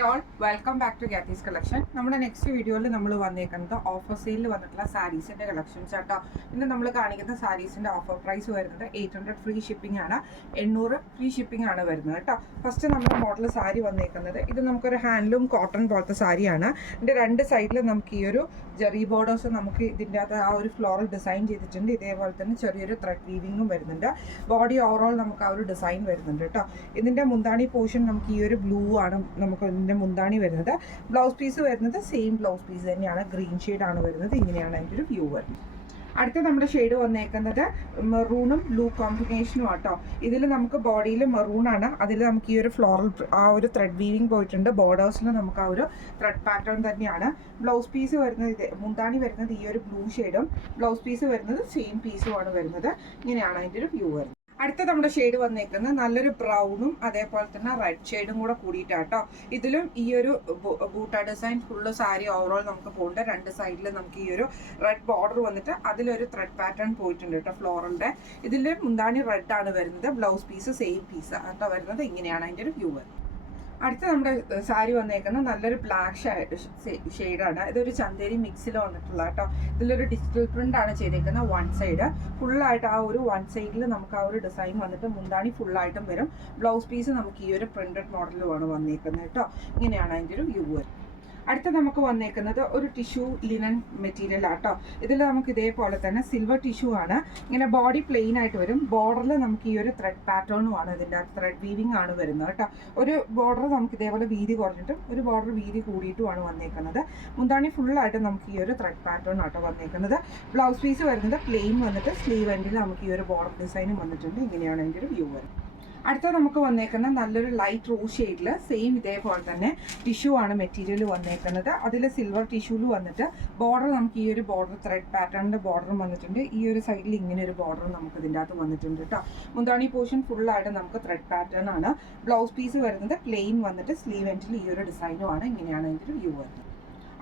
Hi all, welcome back to ഗ്യാത്തീസ് collection. നമ്മുടെ next വീഡിയോയിൽ നമ്മൾ വന്നേക്കുന്നത് ഓഫർ സെയിലിൽ വന്നിട്ടുള്ള സാരീസിൻ്റെ കളക്ഷൻസ് ആട്ടോ. ഇന്ന് നമ്മൾ കാണിക്കുന്ന സാരീസിൻ്റെ ഓഫർ പ്രൈസ് വരുന്നത് 800 ഫ്രീ ഷിപ്പിംഗ് ആണ്, 800 ഫ്രീ ഷിപ്പിംഗ് ആണ് വരുന്നത് കേട്ടോ. ഫസ്റ്റ് നമ്മുടെ മോഡൽ സാരി വന്നേക്കുന്നത് ഇത് നമുക്കൊരു ഹാൻഡ്ലൂം കോട്ടൺ പോലത്തെ സാരിയാണ്. ഇതിൻ്റെ രണ്ട് സൈഡിൽ നമുക്ക് ഈ ഒരു ജെറി ബോർഡേഴ്സ് നമുക്ക് ഇതിൻ്റെ അകത്ത് ആ ഒരു ഫ്ലോറൽ ഡിസൈൻ ചെയ്തിട്ടുണ്ട്. ഇതേപോലെ തന്നെ ചെറിയൊരു ത്രെഡ് വീവിങ്ങും വരുന്നുണ്ട്. ബോഡി ഓവറോൾ നമുക്ക് ആ ഒരു ഡിസൈൻ വരുന്നുണ്ട് കേട്ടോ. ഇതിൻ്റെ മുന്താണി പോർഷൻ നമുക്ക് ഈ ഒരു ബ്ലൂ ആണ് നമുക്ക് ഇതിൻ്റെ മുന്താണി വരുന്നത്. ബ്ലൗസ് പീസ് വരുന്നത് സെയിം ബ്ലൗസ് പീസ് തന്നെയാണ്, ഗ്രീൻ ഷെയ്ഡാണ് വരുന്നത്. ഇങ്ങനെയാണ് അതിൻ്റെ ഒരു വ്യൂ വരുന്നത്. അടുത്ത നമ്മുടെ ഷെയ്ഡ് വന്നേക്കുന്നത് മെറൂണും ബ്ലൂ കോമ്പിനേഷനും ആട്ടോ. ഇതിൽ നമുക്ക് ബോഡിയിൽ മെറൂണാണ്, അതിൽ നമുക്ക് ഈ ഒരു ഫ്ലോറൽ ആ ഒരു ത്രെഡ് വീവിങ് പോയിട്ടുണ്ട്. ബോർഡേഴ്സിൽ നമുക്ക് ആ ഒരു ത്രെഡ് പാറ്റേൺ തന്നെയാണ്. ബ്ലൗസ് പീസ് വരുന്നത് ഇത് മുന്താണി വരുന്നത് ഈ ഒരു ബ്ലൂ ഷെയ്ഡും ബ്ലൗസ് പീസ് വരുന്നത് സെയിം പീസുമാണ് വരുന്നത്. ഇങ്ങനെയാണ് അതിൻ്റെ ഒരു വ്യൂ വരുന്നത്. അടുത്ത നമ്മുടെ ഷെയ്ഡ് വന്നേക്കുന്നത് നല്ലൊരു ബ്രൗണും അതേപോലെ തന്നെ റെഡ് ഷെയ്ഡും കൂടെ കൂടിയിട്ടാട്ടോ. ഇതിലും ഈ ഒരു ബൂട്ട ഡിസൈൻ ഫുള്ള് സാരി ഓവറോൾ നമുക്ക് പോകുന്നുണ്ട്. രണ്ട് സൈഡിൽ നമുക്ക് ഈ ഒരു റെഡ് ബോർഡർ വന്നിട്ട് അതിലൊരു ത്രെഡ് പാറ്റേൺ പോയിട്ടുണ്ട് കേട്ടോ ഫ്ലോറലിൻ്റെ. ഇതിൽ മുന്താണി റെഡ് ആണ് വരുന്നത്. ബ്ലൗസ് പീസ് സെയിം പീസ് ആട്ടോ വരുന്നത്. ഇങ്ങനെയാണ് അതിൻ്റെ ഒരു വ്യൂ വരുന്നത്. അടുത്ത നമ്മുടെ സാരി വന്നേക്കുന്നത് നല്ലൊരു ബ്ലാക്ക് ഷെയ്ഡാണ്. ഇതൊരു ചന്തേരി മിക്സിൽ വന്നിട്ടുള്ള കേട്ടോ. ഇതിലൊരു ഡിജിറ്റൽ പ്രിന്റ് ആണ് ചെയ്തേക്കുന്നത്. വൺ സൈഡ് ഫുള്ളായിട്ട് ആ ഒരു വൺ സൈഡിൽ നമുക്ക് ആ ഒരു ഡിസൈൻ വന്നിട്ട് മുന്താണി ഫുള്ളായിട്ടും വരും. ബ്ലൗസ് പീസ് നമുക്ക് ഈ ഒരു പ്രിന്റഡ് മോഡലുമാണ് വന്നേക്കുന്നത് കേട്ടോ. ഇങ്ങനെയാണ് അതിൻ്റെ ഒരു വ്യൂ വരുന്നത്. അടുത്ത നമുക്ക് വന്നേക്കുന്നത് ഒരു ടിഷ്യൂ ലിനൻ മെറ്റീരിയൽ ആട്ടോ. ഇതിൽ നമുക്ക് ഇതേപോലെ തന്നെ സിൽവർ ടിഷ്യൂ ആണ്. ഇങ്ങനെ ബോഡി പ്ലെയിൻ ആയിട്ട് വരും. ബോർഡറിൽ നമുക്ക് ഈ ഒരു ത്രെഡ് പാറ്റേണും ആണ് ഇതിൻ്റെ ത്രെഡ് വീവിങ് ആണ് വരുന്നത് കേട്ടോ. ഒരു ബോർഡർ നമുക്ക് ഇതേപോലെ വീതി കുറഞ്ഞിട്ടും ഒരു ബോർഡർ വീതി കൂടിയിട്ടുമാണ് വന്നേക്കുന്നത്. മുന്താണി ഫുള്ളായിട്ട് നമുക്ക് ഈ ഒരു ത്രെഡ് പാറ്റേൺ ആട്ടോ വന്നേക്കുന്നത്. ബ്ലൗസ് പീസ് വരുന്നത് പ്ലെയിൻ വന്നിട്ട് സ്ലീവ് എൻഡിൽ നമുക്ക് ഈ ഒരു ബോർഡർ ഡിസൈനും വന്നിട്ടുണ്ട്. ഇങ്ങനെയാണ് അതിൻ്റെ ഒരു വ്യൂ വരുന്നത്. അടുത്ത നമുക്ക് വന്നേക്കുന്ന നല്ലൊരു ലൈറ്റ് റോസ് ഷെയ്ഡിൽ സെയിം ഇതേപോലെ തന്നെ ടിഷ്യൂ ആണ് മെറ്റീരിയൽ വന്നേക്കുന്നത്. അതിൽ സിൽവർ ടിഷ്യൂല് വന്നിട്ട് ബോർഡർ നമുക്ക് ഈ ഒരു ബോർഡർ ത്രെഡ് പാറ്റേണിൻ്റെ ബോർഡറും വന്നിട്ടുണ്ട്. ഈ ഒരു സൈഡിൽ ഇങ്ങനെ ഒരു ബോർഡർ നമുക്ക് ഇതിൻ്റെ അകത്ത് വന്നിട്ടുണ്ട് കേട്ടോ. മുന്താണി പോർഷൻ ഫുള്ളായിട്ട് നമുക്ക് ത്രെഡ് പാറ്റേൺ ആണ്. ബ്ലൗസ് പീസ് വരുന്നത് പ്ലെയിൻ വന്നിട്ട് സ്ലീവ് എൻഡിൽ ഈ ഒരു ഡിസൈനും ആണ്. ഇങ്ങനെയാണ് ഇതിൻ്റെ വ്യൂ വരുന്നത്.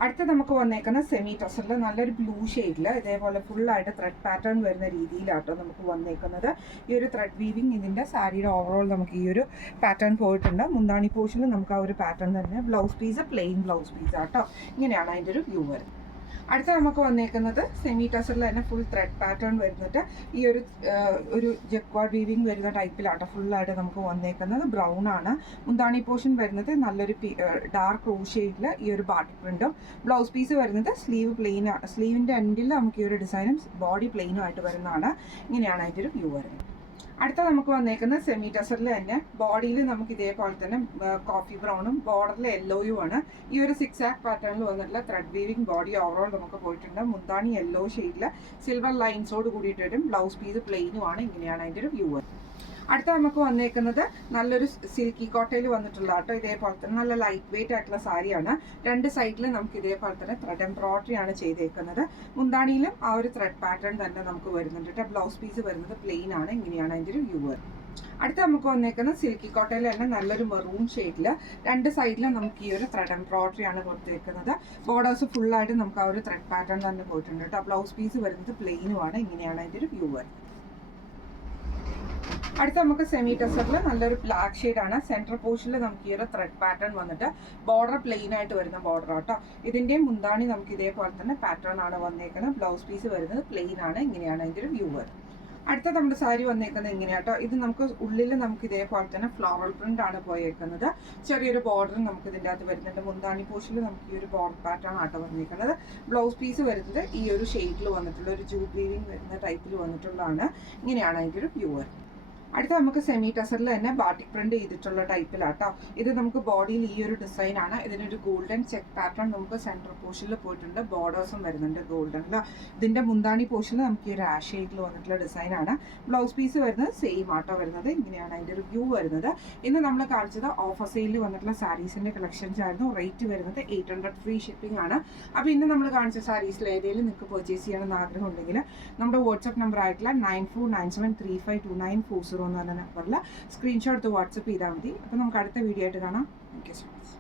അടുത്ത നമുക്ക് വന്നേക്കുന്ന സെമി ടസറിൽ നല്ലൊരു ബ്ലൂ ഷെയ്ഡിൽ ഇതേപോലെ ഫുള്ളായിട്ട് ത്രെഡ് പാറ്റേൺ വരുന്ന രീതിയിലാട്ടോ നമുക്ക് വന്നേക്കുന്നത്. ഈ ഒരു ത്രെഡ് വീവിങ് ഇതിൻ്റെ സാരിയുടെ ഓവറോൾ നമുക്ക് ഈ ഒരു പാറ്റേൺ പോയിട്ടുണ്ട്. മുന്താണി പോർഷനിൽ നമുക്ക് ആ ഒരു പാറ്റേൺ തന്നെ. Blouse piece plain blouse piece ആട്ടോ. ഇങ്ങനെയാണ് അതിൻ്റെ ഒരു വ്യൂ വരുന്നത്. അടുത്ത നമുക്ക് വന്നേക്കുന്നത് സെമി ടസറിൽ തന്നെ ഫുൾ ത്രെഡ് പാറ്റേൺ വരുന്നിട്ട് ഈ ഒരു ജക്വാർഡ് വീവിങ് വരുന്ന ടൈപ്പിലാട്ടോ ഫുള്ളായിട്ട് നമുക്ക് വന്നേക്കുന്നത്. ബ്രൗൺ ആണ്. മുന്താണി പോർഷൻ വരുന്നത് നല്ലൊരു ഡാർക്ക് റോസ് ഷെയ്ഡിൽ ഈ ഒരു ബാട്ടിക് പ്രിന്റും. ബ്ലൗസ് പീസ് വരുന്നത് സ്ലീവ് പ്ലെയിൻ ആണ്. സ്ലീവിൻ്റെ എൻഡിൽ നമുക്ക് ഈ ഒരു ഡിസൈനും ബോഡി പ്ലെയിനും ആയിട്ട് വരുന്നതാണ്. ഇങ്ങനെയാണ് അതിൻ്റെ ഒരു വ്യൂ വരുന്നത്. അടുത്ത നമുക്ക് വന്നേക്കുന്നത് സെമി ടസറിൽ തന്നെ ബോഡിയിൽ നമുക്ക് ഇതേപോലെ തന്നെ കോഫി ബ്രൗണും ബോർഡറിൽ യെല്ലോയും ആണ്. ഈ ഒരു 6 ആക്ക് പാറ്റേണിൽ വന്നിട്ടുള്ള ത്രെഡ് വീവിങ് ബോഡി ഓവറോൾ നമുക്ക് പോയിട്ടുണ്ട്. മുന്താണി യെല്ലോ ഷെയ്ഡിൽ സിൽവർ ലൈൻസോട് കൂടിയിട്ട് വരും. ബ്ലൗസ് പീസ് പ്ലെയിനും ആണ്. ഇങ്ങനെയാണ് അതിൻ്റെ ഒരു വ്യൂ. അടുത്ത നമുക്ക് വന്നേക്കുന്നത് നല്ലൊരു സിൽക്കി കോട്ടയിൽ വന്നിട്ടുള്ള കേട്ടോ. ഇതേപോലെ തന്നെ നല്ല ലൈറ്റ് വെയിറ്റ് ആയിട്ടുള്ള സാരിയാണ്. രണ്ട് സൈഡിൽ നമുക്ക് ഇതേപോലെ തന്നെ ത്രെഡ് എംബ്രോയിഡറി ആണ് ചെയ്തേക്കുന്നത്. മുന്താണിയിലും ആ ഒരു ത്രെഡ് പാറ്റേൺ തന്നെ നമുക്ക് വരുന്നുണ്ട് കേട്ടോ. ബ്ലൗസ് പീസ് വരുന്നത് പ്ലെയിൻ ആണ്. ഇങ്ങനെയാണ് അതിൻ്റെ ഒരു വ്യൂ. അടുത്ത നമുക്ക് വന്നേക്കുന്നത് സിൽക്കി കോട്ടയിൽ തന്നെ നല്ലൊരു മെറൂൺ ഷെയ്ഡിൽ രണ്ട് സൈഡിലും നമുക്ക് ഈ ഒരു ത്രെഡ് എംബ്രോയിഡറി ആണ് കൊടുത്തേക്കുന്നത്. ബോർഡേഴ്സ് ഫുള്ളായിട്ട് നമുക്ക് ആ ഒരു ത്രെഡ് പാറ്റേൺ തന്നെ പോയിട്ടുണ്ട് കേട്ടോ. ബ്ലൗസ് പീസ് വരുന്നത് പ്ലെയിനും ആണ്. ഇങ്ങനെയാണ് അതിൻ്റെ ഒരു വ്യൂ. അടുത്ത നമുക്ക് സെമി ടസറിൽ നല്ലൊരു ബ്ലാക്ക് ഷെയ്ഡാണ്. സെൻട്രൽ പോർഷനിൽ നമുക്ക് ഈ ഒരു ത്രെഡ് പാറ്റേൺ വന്നിട്ട് ബോർഡർ പ്ലെയിൻ ആയിട്ട് വരുന്ന ബോർഡർ ആട്ടോ. ഇതിൻ്റെ മുന്താണി നമുക്ക് ഇതേപോലെ തന്നെ പാറ്റേൺ ആണ് വന്നേക്കുന്നത്. ബ്ലൗസ് പീസ് വരുന്നത് പ്ലെയിൻ ആണ്. ഇങ്ങനെയാണ് അതിൻ്റെ ഒരു വ്യൂ. അടുത്ത നമ്മുടെ സാരി വന്നേക്കുന്നത് ഇങ്ങനെയാട്ടോ. ഇത് നമുക്ക് ഉള്ളിൽ നമുക്ക് ഇതേപോലെ തന്നെ ഫ്ലോറൽ പ്രിന്റ് ആണ് പോയേക്കുന്നത്. ചെറിയൊരു ബോർഡർ നമുക്ക് ഇതിൻ്റെ അകത്ത് വരുന്നുണ്ട്. മുന്താണി പോർഷനിൽ നമുക്ക് ഈ ഒരു ബോർഡർ പാറ്റേൺ ആട്ടോ വന്നേക്കുന്നത്. ബ്ലൗസ് പീസ് വരുന്നത് ഈ ഒരു ഷെയ്ഡിൽ വന്നിട്ടുള്ള ഒരു ജൂബ് വീവിങ് വരുന്ന ടൈപ്പിൽ വന്നിട്ടുള്ളതാണ്. ഇങ്ങനെയാണ് അതിൻ്റെ ഒരു വ്യൂ. അടുത്ത നമുക്ക് സെമി ടസറിൽ തന്നെ ബാട്ടിക് പ്രിന്റ് ചെയ്തിട്ടുള്ള ടൈപ്പിലാട്ടോ. ഇത് നമുക്ക് ബോഡിയിൽ ഈ ഒരു ഡിസൈൻ ആണ്. ഇതിനൊരു ഗോൾഡൻ ചെക്ക് പാറ്റേൺ നമുക്ക് സെൻട്രൽ പോർഷനിൽ പോയിട്ടുണ്ട്. ബോർഡേഴ്സും വരുന്നുണ്ട് ഗോൾഡനിൽ. ഇതിൻ്റെ മുന്താണി പോർഷനിൽ നമുക്ക് ഈ ഒരു ആഷ് ഷെയ്ഡിൽ വന്നിട്ടുള്ള ഡിസൈൻ ആണ്. ബ്ലൗസ് പീസ് വരുന്നത് സെയിം ആട്ടോ വരുന്നത്. ഇങ്ങനെയാണ് അതിൻ്റെ ഒരു വ്യൂ വരുന്നത്. ഇന്ന് നമ്മൾ കാണിച്ചത് ഓഫർ സെയിലിൽ വന്നിട്ടുള്ള സാരീസിൻ്റെ കളക്ഷൻസ് ആയിരുന്നു. റേറ്റ് വരുന്നത് 800 ഫ്രീ ഷിപ്പിംഗ് ആണ്. അപ്പോൾ ഇന്ന് നമ്മൾ കാണിച്ച സാരീസിൽ ഏതെങ്കിലും നിങ്ങൾക്ക് പർച്ചേസ് ചെയ്യണമെന്ന് ആഗ്രഹം ഉണ്ടെങ്കിൽ നമ്മുടെ വാട്സ്ആപ്പ് നമ്പർ ആയിട്ടുള്ള 9497352940 എന്ന് പറഞ്ഞ നമ്പറിൽ സ്ക്രീൻഷോട്ട് എടുത്ത് വാട്സപ്പ് ചെയ്താൽ മതി. അപ്പോൾ നമുക്ക് അടുത്ത വീഡിയോ ആയിട്ട് കാണാം. Thank you so much.